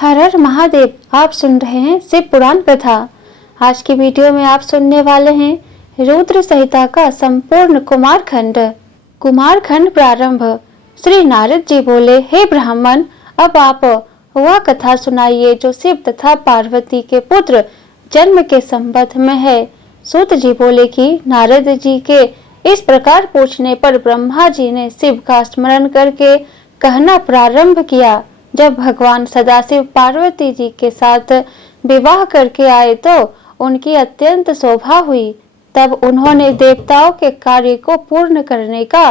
हर हर महादेव। आप सुन रहे हैं शिव पुराण कथा। आज की वीडियो में आप सुनने वाले हैं रुद्र संहिता का संपूर्ण कुमारखंड। कुमारखंड प्रारंभ। श्री नारद जी बोले, हे ब्राह्मण, अब आप वह कथा सुनाइए जो शिव तथा पार्वती के पुत्र जन्म के संबंध में है। सूत जी बोले कि नारद जी के इस प्रकार पूछने पर ब्रह्मा जी ने शिव का स्मरण करके कहना प्रारंभ किया। जब भगवान सदाशिव पार्वती जी के साथ विवाह करके आए तो उनकी अत्यंत शोभा हुई। तब उन्होंने देवताओं के कार्य को पूर्ण करने का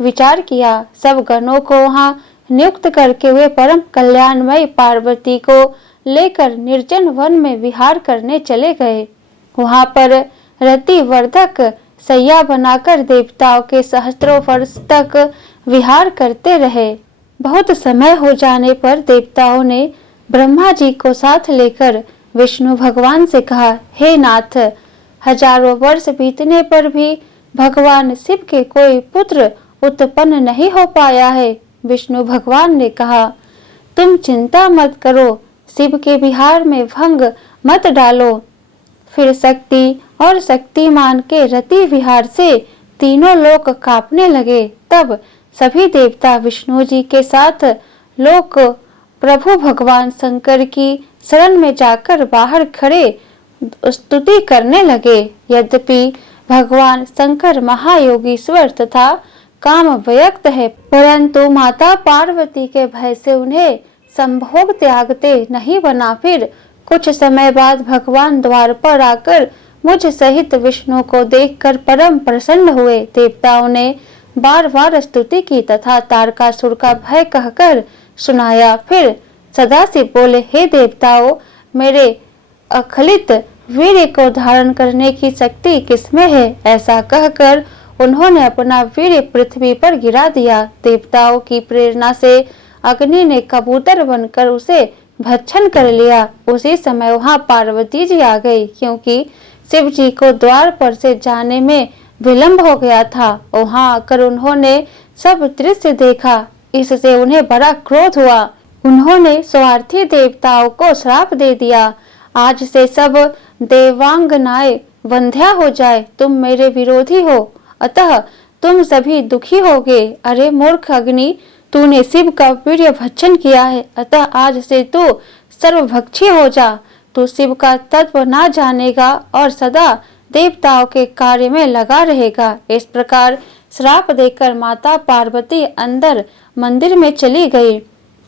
विचार किया। सब गणों को वहां नियुक्त करके वे परम कल्याणमय पार्वती को लेकर निर्जन वन में विहार करने चले गए। वहां पर रति वर्धक सैया बनाकर देवताओं के सहस्त्रों वर्ष तक विहार करते रहे। बहुत समय हो जाने पर देवताओं ने ब्रह्मा जी को साथ लेकर विष्णु भगवान से कहा, हे नाथ, हजारों वर्ष बीतने पर भी भगवान शिव के कोई पुत्र उत्पन्न नहीं हो पाया है। विष्णु भगवान ने कहा, तुम चिंता मत करो, शिव के विहार में भंग मत डालो। फिर शक्ति और शक्तिमान के रति विहार से तीनों लोक कांपने लगे। तब सभी देवता विष्णु जी के साथ लोक प्रभु भगवान शंकर की शरण में जाकर बाहर खड़े स्तुति करने लगे। यद्यपि भगवान शंकर महायोगीश्वर तथा काम व्यक्त है, परंतु माता पार्वती के भय से उन्हें संभोग त्यागते नहीं बना। फिर कुछ समय बाद भगवान द्वार पर आकर मुझ सहित विष्णु को देखकर परम प्रसन्न हुए। देवताओं ने बार बार स्तुति की तथा तारकासुर का भय कहकर सुनाया। फिर सदाशिव बोले, हे देवताओं, मेरे अखलित वीर्य को धारण करने की शक्ति किसमें है? ऐसा कहकर उन्होंने अपना वीर्य पृथ्वी पर गिरा दिया। देवताओं की प्रेरणा से अग्नि ने कबूतर बनकर उसे भक्षण कर लिया। उसी समय वहां पार्वती जी आ गई, क्योंकि शिव जी को द्वार पर से जाने में विलंब हो गया था। वहां आकर उन्होंने सब दृश्य देखा, इससे उन्हें बड़ा क्रोध हुआ। उन्होंने स्वार्थी देवताओं को श्राप दे दिया, आज से सब देवांगनाएं वंध्या हो जाए। तुम मेरे विरोधी हो, अतः तुम सभी दुखी होगे। अरे मूर्ख अग्नि, तूने शिव का वीर्य भक्षण किया है, अतः आज से तू सर्वभक्षी हो जा। तू शिव का तत्व ना जानेगा और सदा देवताओं के कार्य में लगा रहेगा। इस प्रकार श्राप देकर माता पार्वती अंदर मंदिर में चली गई।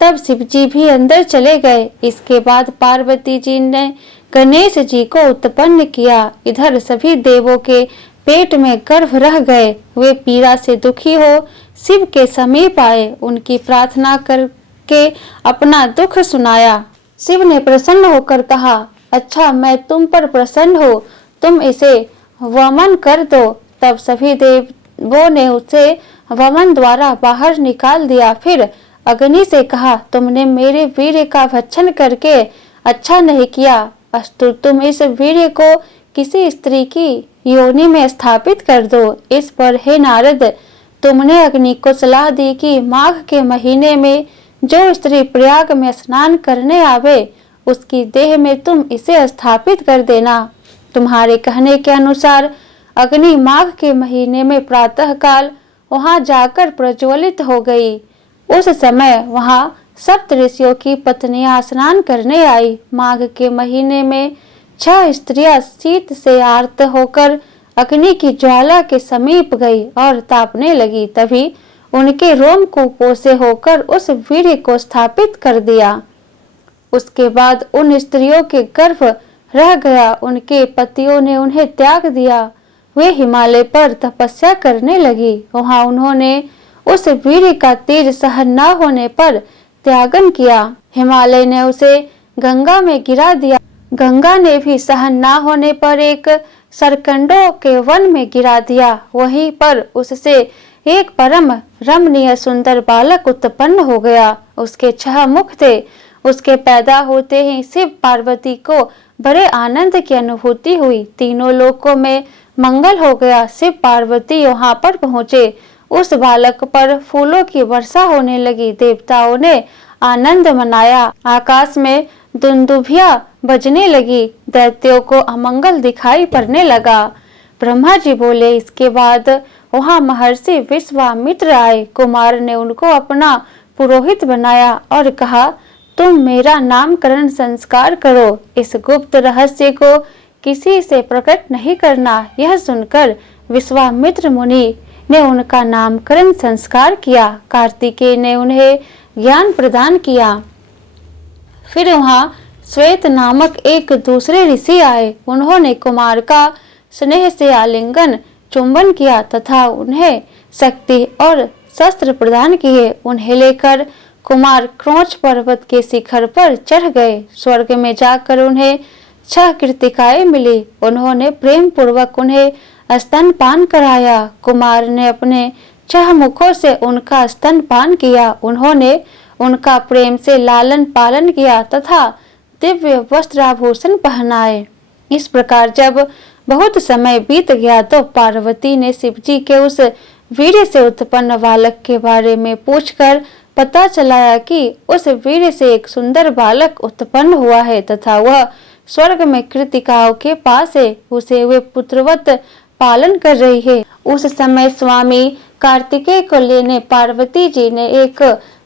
तब शिव जी भी अंदर चले गए। इसके बाद पार्वती जी ने गणेश जी को उत्पन्न किया। इधर सभी देवों के पेट में गर्भ रह गए। वे पीड़ा से दुखी हो शिव के समीप आए, उनकी प्रार्थना करके अपना दुख सुनाया। शिव ने प्रसन्न होकर कहा, अच्छा, मैं तुम पर प्रसन्न हूँ, तुम इसे वमन कर दो। तब सभी देवों ने उसे वमन द्वारा बाहर निकाल दिया। फिर अग्नि से कहा, तुमने मेरे वीर्य का भक्षण करके अच्छा नहीं किया, अस्तु तुम इस वीर्य को किसी स्त्री की योनि में स्थापित कर दो। इस पर हे नारद, तुमने अग्नि को सलाह दी कि माघ के महीने में जो स्त्री प्रयाग में स्नान करने आवे, उसकी देह में तुम इसे स्थापित कर देना। तुम्हारे कहने के अनुसार अग्नि माघ के महीने में प्रातः काल वहां जाकर प्रज्वलित हो गई। उस समय वहां सप्त ऋषियों की पत्नियां स्नान करने आई। माघ के महीने में 6 स्त्रियां शीत से आर्त होकर अग्नि की ज्वाला के समीप गई और तापने लगी। तभी उनके रोम कूपों से होकर उस वीर्य को स्थापित कर दिया। उसके बाद उन स्त्रियों के गर्भ रह गया। उनके पतियों ने उन्हें त्याग दिया। वे हिमालय पर तपस्या करने लगी। वहां उन्होंने उस वीर्य का तेज सहन न होने पर त्यागन किया। हिमालय ने उसे गंगा में गिरा दिया। गंगा ने भी सहन न होने पर एक सरकंडों के वन में गिरा दिया। वहीं पर उससे एक परम रमणीय सुंदर बालक उत्पन्न हो गया। उसके 6 मुख थे। उसके पैदा होते ही शिव पार्वती को बड़े आनंद की अनुभूति हुई। तीनों लोकों में मंगल हो गया। शिव पार्वती वहां पर पहुंचे। उस बालक पर फूलों की वर्षा होने लगी। देवताओं ने आनंद मनाया। आकाश में दुंदुभिया बजने लगी, दैत्यों को अमंगल दिखाई पड़ने लगा। ब्रह्मा जी बोले, इसके बाद वहां महर्षि विश्वामित्र आए। कुमार ने उनको अपना पुरोहित बनाया और कहा, तुम मेरा नामकरण संस्कार करो। इस गुप्त रहस्य को किसी से प्रकट नहीं करना। यह सुनकर विश्वामित्र मुनि ने उनका नामकरण संस्कार किया। कार्तिकेय ने उन्हें ज्ञान प्रदान किया। फिर वहां श्वेत नामक एक दूसरे ऋषि आए। उन्होंने कुमार का स्नेह से आलिंगन चुंबन किया तथा उन्हें शक्ति और शस्त्र प्रदान किए। उन्हें लेकर कुमार क्रोंच पर्वत के शिखर पर चढ़ गए। स्वर्ग में जाकर उन्हें 6 कृतिकाएं मिली। उन्होंने प्रेम पूर्वक उन्हें स्तनपान कराया। कुमार ने अपने 6 मुखों से उनका स्तनपान किया। उन्होंने उनका प्रेम से लालन पालन किया तथा दिव्य वस्त्राभूषण पहनाए। इस प्रकार जब बहुत समय बीत गया तो पार्वती ने शिवजी के उस वीर्य से उत्पन्न बालक के बारे में पूछकर पता चलाया कि उस वीर्य से एक सुंदर बालक उत्पन्न हुआ है तथा वह स्वर्ग में कृतिकाओं के पास है। उसे वे पुत्रवत पालन कर रही है। उस समय स्वामी कार्तिकेय को लेने पार्वती जी ने एक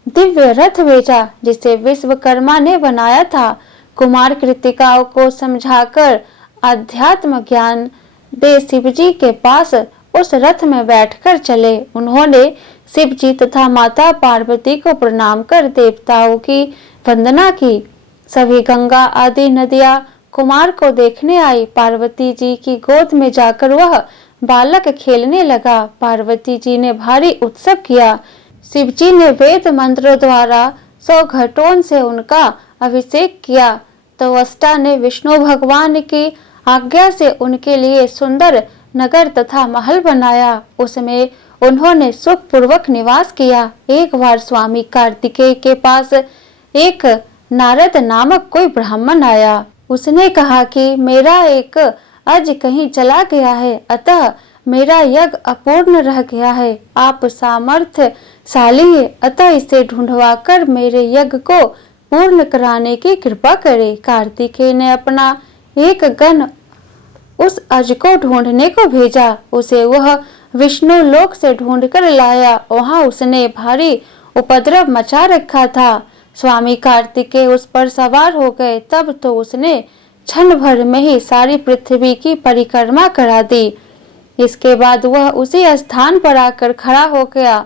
दिव्य रथ भेजा जिसे विश्वकर्मा ने बनाया था। कुमार कृतिकाओं को समझाकर अध्यात्म ज्ञान दे शिवजी के पास उस रथ में बैठकर चले। उन्होंने शिवजी तथा माता पार्वती को प्रणाम कर देवताओं की वंदना की। सभी गंगा आदि नदियां कुमार को देखने आई। पार्वती जी की गोद में जाकर वह बालक खेलने लगा। पार्वती जी ने भारी उत्सव किया। शिवजी ने वेद मंत्रों द्वारा 100 घटों से उनका अभिषेक किया। तो त्वष्टा ने विष्णु भगवान की आज्ञा से उनके लिए सुंदर नगर तथा महल बनाया। उसमें उन्होंने सुख पूर्वक निवास किया। एक बार स्वामी कार्तिकेय के पास एक नारद नामक कोई ब्राह्मण आया। उसने कहा कि मेरा एक अज कहीं चला गया है, अतः मेरा यज्ञ अपूर्ण रह गया है। आप सामर्थ्यशाली है, अतः इसे ढूंढवाकर मेरे यज्ञ को पूर्ण कराने की कृपा करें। कार्तिकेय ने अपना एक गण उस अज को ढूंढने को भेजा। उसे वह विष्णु लोक से ढूंढकर लाया। वहां उसने भारी उपद्रव मचा रखा था। स्वामी कार्तिकेय उस पर सवार हो गए। तब तो उसने क्षण भर में ही सारी पृथ्वी की परिक्रमा करा दी। इसके बाद वह उसी स्थान पर आकर खड़ा हो गया।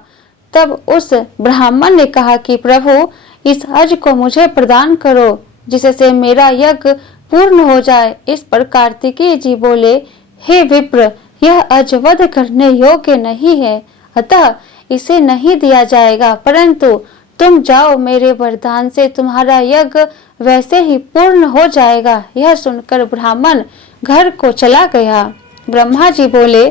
तब उस ब्राह्मण ने कहा कि प्रभु, इस अज को मुझे प्रदान करो जिससे मेरा यज्ञ पूर्ण हो जाए। इस पर कार्तिकेय जी बोले, हे विप्र, यह अज वध करने योग्य नहीं है, अतः इसे नहीं दिया जाएगा, परंतु तुम जाओ, मेरे वरदान से तुम्हारा यज्ञ वैसे ही पूर्ण हो जाएगा। यह सुनकर ब्राह्मण घर को चला गया। ब्रह्मा जी बोले,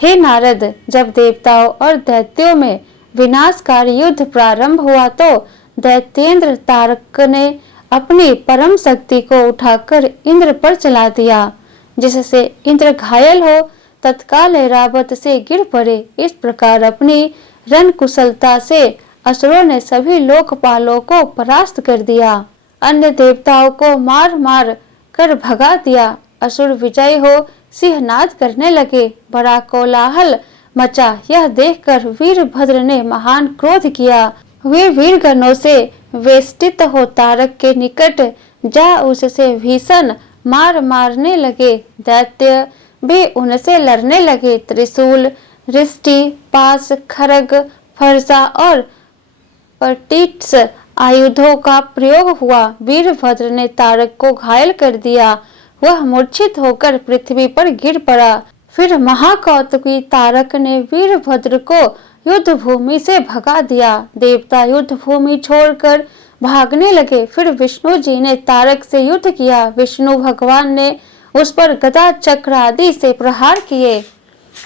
हे नारद, जब देवताओं और दैत्यों में विनाशकारी युद्ध प्रारंभ हुआ तो दैत्येंद्र तारक ने अपनी परम शक्ति को उठाकर इंद्र पर चला दिया, जिससे इंद्र घायल हो तत्काल ऐरावत से गिर पड़े। इस प्रकार अपनी रण कुशलता से असुरों ने सभी लोकपालों को परास्त कर दिया। अन्य देवताओं को मार मार कर भगा दिया। असुर विजय हो सिंहनाद करने लगे। बड़ा कोलाहल मचा। यह देखकर वीरभद्र ने महान क्रोध किया। वे वीरगणों से वेष्टित हो तारक के निकट जा उससे भीषण मार मारने लगे। दैत्य भी उनसे लड़ने लगे। त्रिशूल, रिष्टि, पास, खड्ग, फरसा और पटिट्स आयुधों का प्रयोग हुआ। वीरभद्र ने तारक को घायल कर दिया। वह मूर्छित होकर पृथ्वी पर गिर पड़ा। फिर महाकौतुकी तारक ने वीरभद्र को युद्ध भूमि से भगा दिया। देवता युद्ध भूमि छोड़कर भागने लगे। फिर विष्णु जी ने तारक से युद्ध किया। विष्णु भगवान ने उस पर गदा चक्र आदि से प्रहार किए।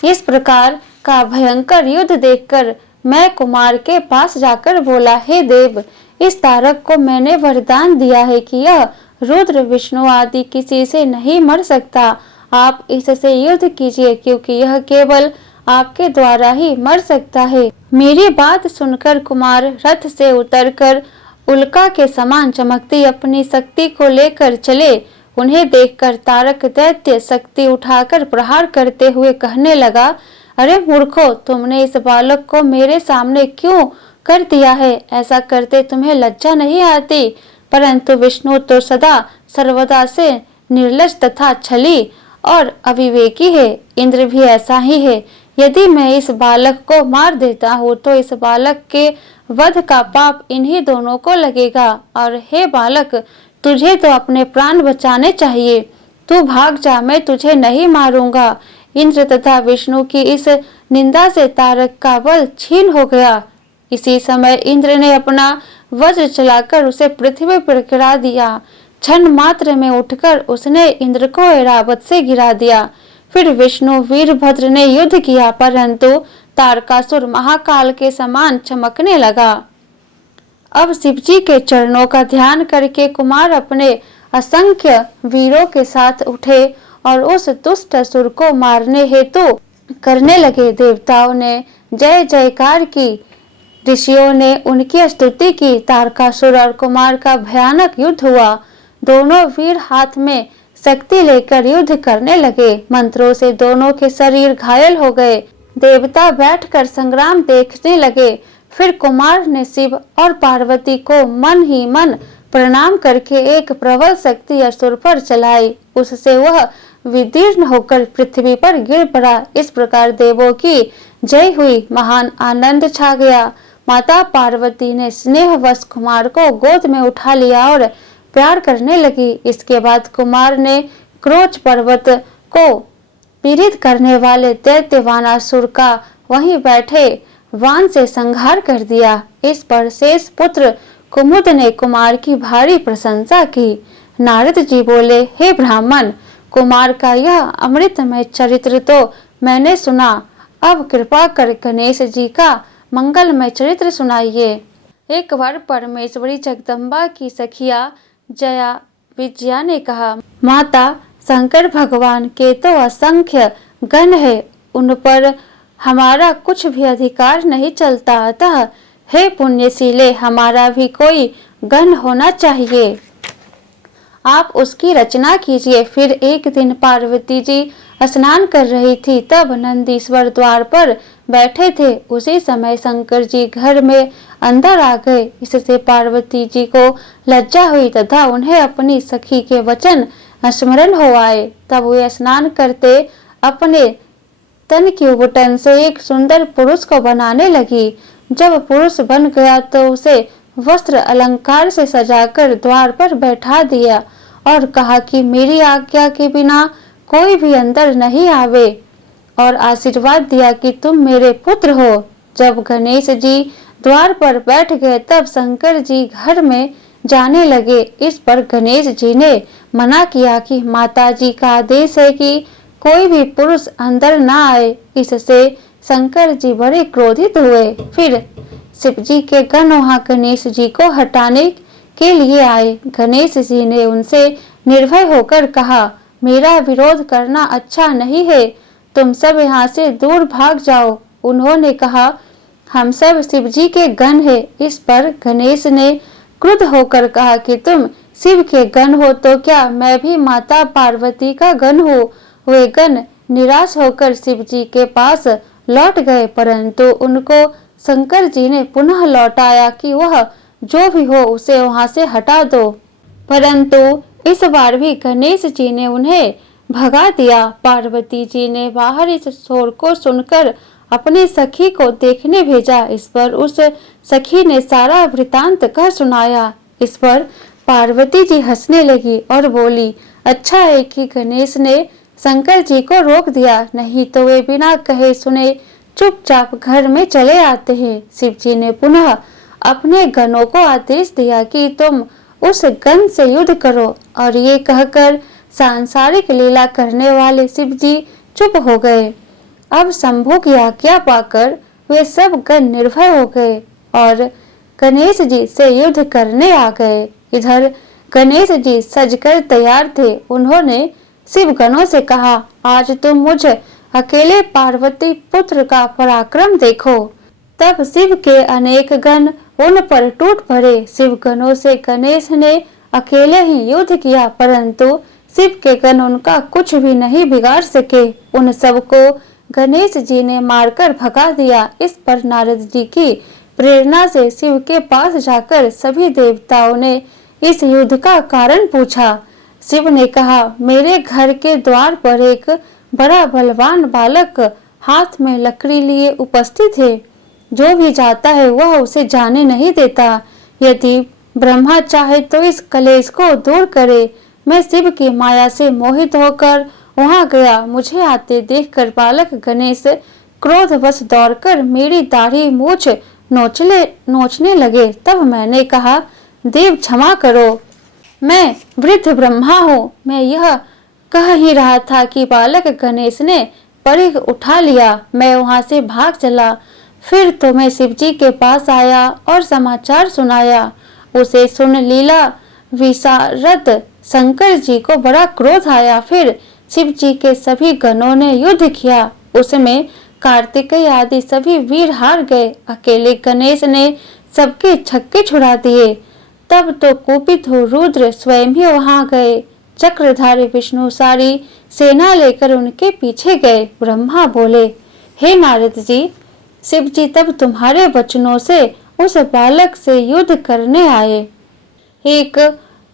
इस प्रकार का भयंकर युद्ध देखकर मैं कुमार के पास जाकर बोला, हे देव, इस तारक को मैंने वरदान दिया है कि यह रुद्र, विष्णु आदि किसी से नहीं मर सकता। आप इससे युद्ध कीजिए, क्योंकि यह केवल आपके द्वारा ही मर सकता है। मेरी बात सुनकर कुमार रथ से उतरकर उल्का के समान चमकती अपनी शक्ति को लेकर चले। उन्हें देखकर तारक दैत्य शक्ति उठाकर प्रहार करते हुए कहने लगा, अरे मूर्खों, तुमने इस बालक को मेरे सामने क्यों कर दिया है? ऐसा करते तुम्हें लज्जा नहीं आती? परंतु विष्णु तो सदा सर्वदा से निर्लज तथा छली और अविवेकी है। इंद्र भी ऐसा ही है। यदि मैं इस बालक को मार देता हूँ तो इस बालक के वध का पाप इन्हीं दोनों को लगेगा। और हे बालक, तुझे तो अपने प्राण बचाने चाहिए। तू भाग जा, मैं तुझे नहीं मारूंगा। इंद्र तथा विष्णु की इस निंदा से तारक का बल क्षीण हो गया। इसी समय इंद्र ने अपना वज्र चलाकर उसे पृथ्वी पर गिरा दिया। क्षण मात्र में उठकर उसने इंद्र को ऐरावत से गिरा दिया। फिर विष्णु वीरभद्र ने युद्ध किया, परंतु तारकासुर महाकाल के समान चमकने लगा। अब शिवजी के चरणों का ध्यान करके कुमार अपने असंख्य वीरों के साथ उठे और उस दुष्ट असुर को मारने हेतु करने लगे। देवताओं ने जय जयकार की, ऋषियों ने उनकी स्तुति की। तारकासुर और कुमार का भयानक युद्ध हुआ। दोनों वीर हाथ में शक्ति लेकर युद्ध करने लगे। मंत्रों से दोनों के शरीर घायल हो गए। देवता बैठकर संग्राम देखने लगे। फिर कुमार ने शिव और पार्वती को मन ही मन प्रणाम करके एक प्रबल शक्ति असुर पर चलाई। उससे वह विदीर्ण होकर पृथ्वी पर गिर पड़ा। इस प्रकार देवों की जय हुई। महान आनंद छा गया। माता पार्वती ने स्नेहवश कुमार को गोद में उठा लिया और प्यार करने लगी। इसके बाद कुमार ने क्रोच पर्वत को पीड़ित करने वाले दैत्य वानासुर का वहीं बैठे वान से संहार कर दिया। इस पर शेष पुत्र कुमुद ने कुमार की भारी प्रशंसा की। नारद जी बोले, हे ब्राह्मण, कुमार का यह अमृतमय चरित्र तो मैंने सुना। अब कृपा कर गणेश जी का मंगलमय चरित्र सुनाइए। एक बार परमेश्वरी जगदम्बा की सखिया जया विजया ने कहा, माता, शंकर भगवान के तो असंख्य गण है, उन पर हमारा कुछ भी अधिकार नहीं चलता। अतः हे पुण्यशीले, हमारा भी कोई गण होना चाहिए। आप उसकी रचना कीजिए। फिर एक दिन पार्वती जी स्नान कर रही थी, तब नंदीश्वर द्वार पर बैठे थे। उसी समय शंकर जी घर में अंदर आ गए। इससे पार्वती जी को लज्जा हुई तथा उन्हें अपनी सखी के वचन स्मरण हो आए। तब वे स्नान करते अपने तन की उबटन से एक सुंदर पुरुष को बनाने लगी। जब पुरुष बन गया तो उसे वस्त्र अलंकार से सजाकर द्वार पर बैठा दिया और कहा कि मेरी आज्ञा के बिना कोई भी अंदर नहीं आवे, और आशीर्वाद दिया कि तुम मेरे पुत्र हो। जब गणेश जी द्वार पर बैठ गए तब शंकर जी घर में जाने लगे। इस पर गणेश जी ने मना किया कि माता जी का आदेश है कि कोई भी पुरुष अंदर ना आए। इससे शंकर जी बड़े क्रोधित हुए। फिर शिव जी के गण वहां गणेश जी को हटाने के लिए आए। गणेश जी ने उनसे निर्भय होकर कहा, मेरा विरोध करना अच्छा नहीं है, तुम सब यहाँ से दूर भाग जाओ। उन्होंने कहा, हम सब शिव जी के गण हैं। इस पर गणेश ने क्रुद्ध होकर कहा कि तुम शिव के गण हो तो क्या मैं भी माता पार्वती का गण हूँ। वे गण निराश होकर शिव जी के पास लौट गए, परंतु उनको शंकर जी ने पुनः लौटाया कि वह जो भी हो उसे वहां से हटा दो। परंतु इस बार भी गणेश जी ने उन्हें भगा दिया। पार्वती जी ने बाहर इस शोर को सुनकर अपनी सखी को देखने भेजा। इस पर उस सखी ने सारा वृतांत कह सुनाया। इस पर पार्वती जी हंसने लगी और बोली, अच्छा है कि गणेश ने शंकर जी को रोक दिया, नहीं तो वे बिना कहे सुने चुपचाप घर में चले आते हैं। शिव जी ने पुनः अपने गणों को आदेश दिया कि तुम उस गण से युद्ध करो, और ये कहकर सांसारिक लीला करने वाले शिव जी चुप हो गए। अब शंभु की आज्ञा पाकर वे सब गण निर्भय हो गए और गणेश जी से युद्ध करने आ गए। इधर गणेश जी सजकर तैयार थे। उन्होंने शिव गणों से कहा, आज तुम मुझ अकेले पार्वती पुत्र का पराक्रम देखो। तब शिव के अनेक गण उन पर टूट पड़े। शिव गणों से गणेश ने अकेले ही युद्ध किया, परंतु शिव के गण उनका कुछ भी नहीं बिगाड़ सके। उन सबको गणेश जी ने मारकर भगा दिया। इस पर नारद जी की प्रेरणा से शिव के पास जाकर सभी देवताओं ने इस युद्ध का कारण पूछा। शिव ने कहा, मेरे घर के द्वार पर एक बड़ा बलवान बालक हाथ में लकड़ी लिए उपस्थित है। जो भी जाता है वह उसे जाने नहीं देता। यदि ब्रह्मा चाहे तो इस कलेश को दूर करे। मैं शिव की माया से मोहित होकर वहां गया। मुझे आते देखकर बालक गणेश क्रोधवश दौड़कर मेरी दाढ़ी मूछ नोचने लगे। तब मैंने कहा, देव क्षमा करो, मैं वृद्ध ब्रह्मा हूँ। मैं यह कह ही रहा था कि बालक गणेश ने परिघ उठा लिया। मैं वहां से भाग चला। फिर तो मैं शिव जी के पास आया और समाचार सुनाया। उसे सुन लीला विशारद शंकर जी को बड़ा क्रोध आया। फिर शिव जी के सभी गणों ने युद्ध किया। उसमें कार्तिकेय आदि सभी वीर हार गए। अकेले गणेश ने सबके छक्के छुड़ा दिए। तब तो कुपित हो रुद्र स्वयं ही वहां गए। चक्रधारी विष्णु सारी सेना लेकर उनके पीछे गए। ब्रह्मा बोले, हे नारद जी, शिव जी तब तुम्हारे वचनों से उस बालक से युद्ध करने आए। एक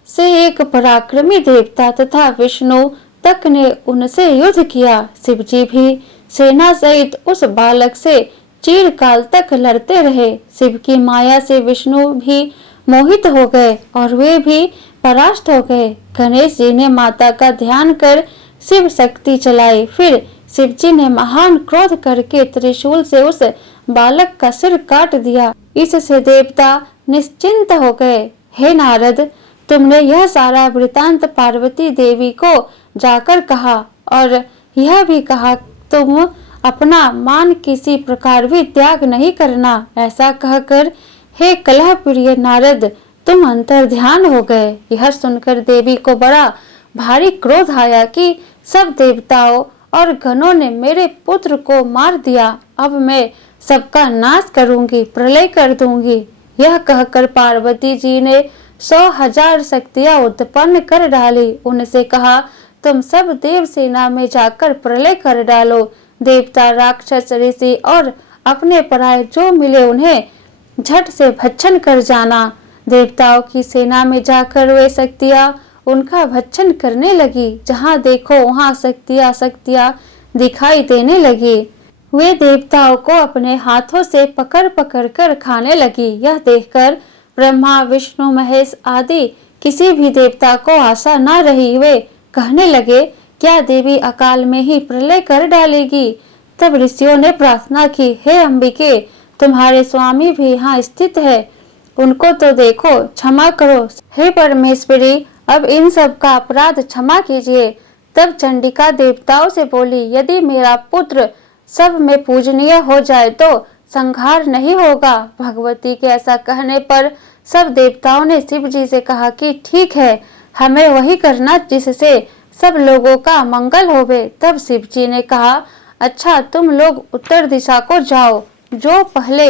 से एक पराक्रमी देवता तथा विष्णु तक ने उनसे युद्ध किया। शिव जी भी सेना सहित उस बालक से चिरकाल तक लड़ते रहे। शिव की माया से विष्णु भी मोहित हो गए और वे भी परास्त हो गए। गणेश जी ने माता का ध्यान कर शिव शक्ति चलाई। फिर शिव जी ने महान क्रोध करके त्रिशूल से उस बालक का सिर काट दिया। इससे देवता निश्चिंत हो गए। हे नारद, तुमने यह सारा वृतांत पार्वती देवी को जाकर कहा और यह भी कहा तुम अपना मान किसी प्रकार भी त्याग नहीं करना। ऐसा कहकर हे कलह प्रिय नारद, तुम अंतर ध्यान हो गए। यह सुनकर देवी को बड़ा भारी क्रोध आया कि सब देवताओं और गणों ने मेरे पुत्र को मार दिया। अब मैं सबका नाश करूंगी, प्रलय कर दूंगी। यह कहकर पार्वती जी ने 100,000 शक्तियां उत्पन्न कर डाली। उनसे कहा, तुम सब देव सेना में जाकर प्रलय कर डालो। देवता, राक्षस, ऋषि और अपने पराये जो मिले उन्हें झट से भक्षण कर जाना। देवताओं की सेना में जाकर वे शक्तियां उनका भक्षण करने लगी। जहां देखो वहां शक्तियां दिखाई देने लगी। वे देवताओं को अपने हाथों से पकड़ पकड़ कर खाने लगी। यह देखकर ब्रह्मा, विष्णु, महेश आदि किसी भी देवता को आशा न रही। वे कहने लगे, क्या देवी अकाल में ही प्रलय कर डालेगी? तब ऋषियों ने प्रार्थना की, हे अंबिके, तुम्हारे स्वामी भी यहाँ स्थित है, उनको तो देखो, क्षमा करो। हे परमेश्वरी, अब इन सब का अपराध क्षमा कीजिए। तब चंडिका देवताओं से बोली, यदि मेरा पुत्र सब में पूजनीय हो जाए तो संहार नहीं होगा। भगवती के ऐसा कहने पर सब देवताओं ने शिव जी से कहा कि ठीक है, हमें वही करना जिससे सब लोगों का मंगल होवे। तब शिव जी ने कहा, अच्छा, तुम लोग उत्तर दिशा को जाओ, जो पहले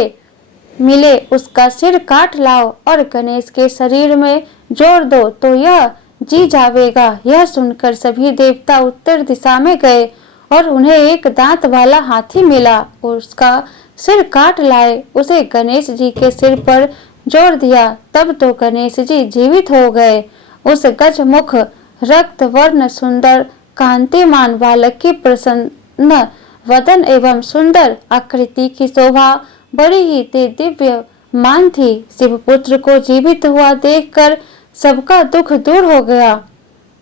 मिले उसका सिर काट लाओ और गणेश के शरीर में जोड़ दो तो यह जी जावेगा। यह सुनकर सभी देवता उत्तर दिशा में गए और उन्हें एक दांत वाला हाथी मिला। उसका सिर काट लाए, उसे गणेश जी के सिर पर जोड़ दिया। तब तो गणेश जी जीवित हो गए। उस गजमुख रक्त वर्ण सुंदर कांतिमान बालक की प्रसन्न वदन एवं सुंदर आकृति की शोभा बड़ी ही दिव्य मान थी। शिवपुत्र को जीवित हुआ देखकर सबका दुख दूर हो गया।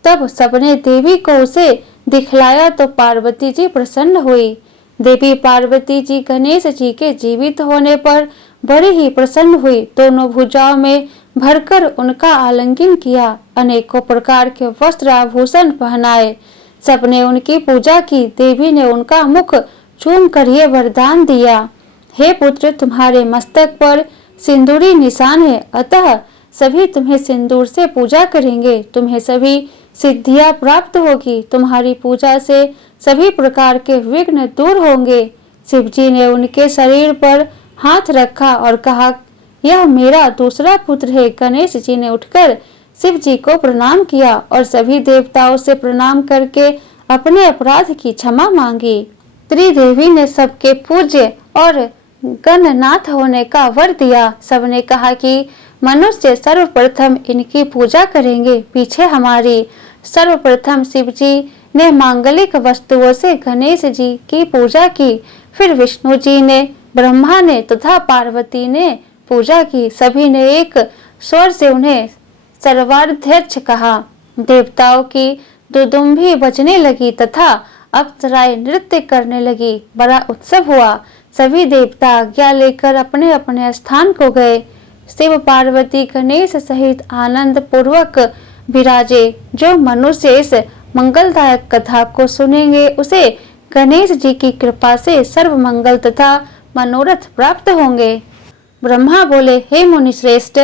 तब सबने देवी को उसे दिखलाया तो पार्वती जी प्रसन्न हुई। देवी पार्वती जी गणेश जी के जीवित होने पर बड़ी ही प्रसन्न हुई। दोनों भुजाओं में भरकर उनका आलिंगन किया, अनेकों प्रकार के वस्त्र आभूषण पहनाए। सबने उनकी पूजा की। देवी ने उनका मुख चूम कर ये वरदान दिया, हे पुत्र, तुम्हारे मस्तक पर सिंदूरी निशान है, अतः सभी तुम्हें सिंदूर से पूजा करेंगे। तुम्हें सभी सिद्धियां प्राप्त होगी। तुम्हारी पूजा से सभी प्रकार के विघ्न दूर होंगे। शिव जी ने उनके शरीर पर हाथ रखा और कहा, यह मेरा दूसरा पुत्र है। गणेश जी ने उठकर शिव जी को प्रणाम किया और सभी देवताओं से प्रणाम करके अपने अपराध की क्षमा मांगी। त्रिदेवी ने सबके पूज्य और गणनाथ होने का वर दिया। सबने कहा कि मनुष्य सर्वप्रथम इनकी पूजा करेंगे, पीछे हमारी। सर्वप्रथम शिव जी ने मांगलिक वस्तुओं से गणेश जी की पूजा की, फिर विष्णु जी ने, ब्रह्मा ने तथा पार्वती ने पूजा की। सभी ने एक स्वर से उन्हें सर्वाध्यक्ष कहा। देवताओं की दुदुम्भी बजने लगी तथा अप्सराएं नृत्य करने लगी। बड़ा उत्सव हुआ। सभी देवता आज्ञा लेकर अपने अपने स्थान को गए। शिव पार्वती गणेश सहित आनंद पूर्वक विराजे। जो मनुष्य इस मंगलदायक कथा को सुनेंगे उसे गणेश जी की कृपा से सर्व मंगल तथा मनोरथ प्राप्त होंगे। ब्रह्मा बोले, हे मुनिश्रेष्ठ,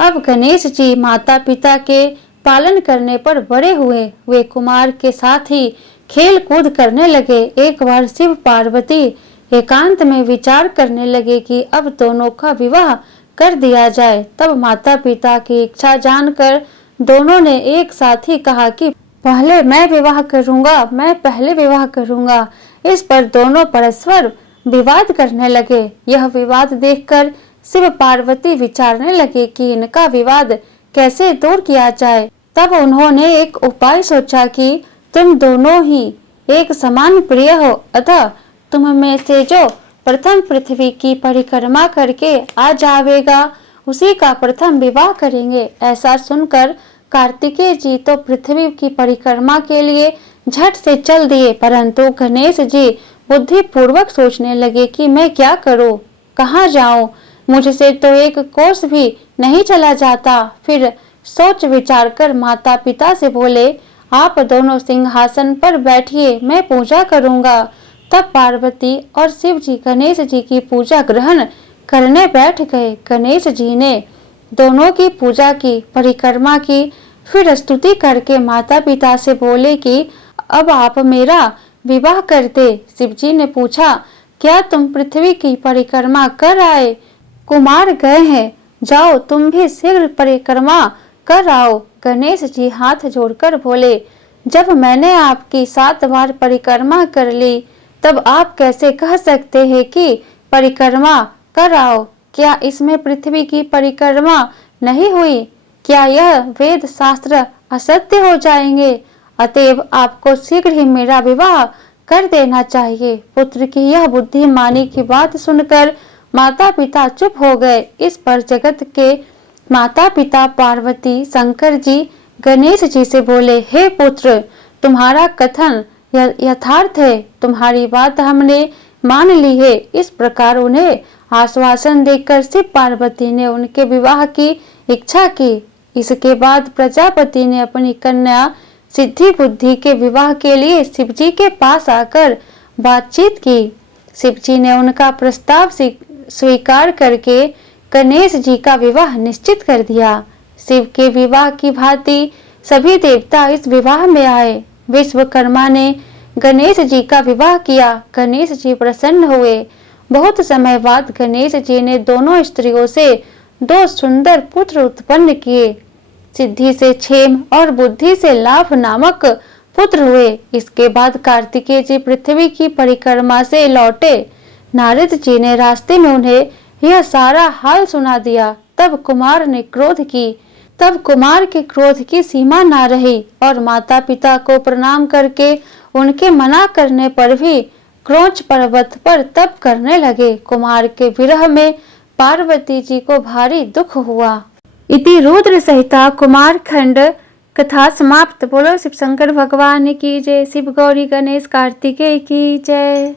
अब गणेश जी माता पिता के पालन करने पर बड़े हुए। वे कुमार के साथ ही खेल कूद करने लगे। एक बार शिव पार्वती एकांत में विचार करने लगे कि अब दोनों का विवाह कर दिया जाए। तब माता पिता की इच्छा जानकर दोनों ने एक साथ ही कहा कि पहले मैं विवाह करूंगा, मैं पहले विवाह करूंगा। इस पर दोनों परस्पर विवाद करने लगे। यह विवाद देखकर शिव पार्वती विचारने लगे कि इनका विवाद कैसे दूर किया जाए। तब उन्होंने एक उपाय सोचा कि तुम दोनों ही एक समान प्रिय हो, अतः तुम में से जो प्रथम पृथ्वी की परिक्रमा करके आ जाएगा उसी का प्रथम विवाह करेंगे। ऐसा सुनकर कार्तिकेय जी तो पृथ्वी की परिक्रमा के लिए झट से चल दिए, परंतु गणेश जी बुद्धि पूर्वक सोचने लगे कि मैं क्या करूं, कहाँ जाऊं, मुझसे तो एक कोस भी नहीं चला जाता। फिर सोच विचार कर माता पिता से बोले, आप दोनों सिंहासन पर बैठिए, मैं पूजा करूंगा। तब पार्वती और शिव जी गणेश जी की पूजा ग्रहण करने बैठ गए। गणेश जी ने दोनों की पूजा की, परिक्रमा की, फिर स्तुति करके माता पिता से बोले कि अब आप मेरा विवाह कर दे। शिव जी ने पूछा, क्या तुम पृथ्वी की परिक्रमा कर आए? कुमार गए हैं, जाओ तुम भी शीघ्र परिक्रमा कर आओ। गणेश जी हाथ जोड़कर बोले, जब मैंने आपकी 7 बार परिक्रमा कर ली तब आप कैसे कह सकते हैं कि परिक्रमा कर आओ? क्या इसमें पृथ्वी की परिक्रमा नहीं हुई? क्या यह वेद शास्त्र असत्य हो जाएंगे? अतएव आपको शीघ्र ही मेरा विवाह कर देना चाहिए। पुत्र की यह बुद्धिमानी की बात सुनकर माता पिता चुप हो गए। इस पर जगत के माता पिता पार्वती शंकर जी गणेश जी से बोले, हे पुत्र, तुम्हारा कथन यथार्थ है, तुम्हारी बात हमने मान ली है। इस प्रकार उन्हें आश्वासन देकर शिव पार्वती ने उनके विवाह की इच्छा की। इसके बाद प्रजापति ने अपनी कन्या सिद्धि बुद्धि के विवाह के लिए शिव जी के पास आकर बातचीत की। शिव जी ने उनका प्रस्ताव स्वीकार करके गणेश जी का विवाह निश्चित कर दिया। शिव के विवाह की भांति सभी देवता इस विवाह में आए। विश्वकर्मा ने गणेश जी का विवाह किया। गणेश जी प्रसन्न हुए। बहुत समय बाद गणेश जी ने दोनों स्त्रियों से 2 सुंदर पुत्र उत्पन्न किए। सिद्धि से क्षेम और बुद्धि से लाभ नामक पुत्र हुए। इसके बाद कार्तिकेय जी पृथ्वी की परिक्रमा से लौटे। नारद जी ने रास्ते में उन्हें यह सारा हाल सुना दिया। तब कुमार के क्रोध की सीमा ना रही और माता पिता को प्रणाम करके उनके मना करने पर भी क्रोंच पर्वत पर तप करने लगे। कुमार के विरह में पार्वती जी को भारी दुख हुआ। इति रुद्र संहिता कुमार खंड कथा समाप्त। बोलो शिव शंकर भगवान की जय। शिव गौरी गणेश कार्तिकेय की जय।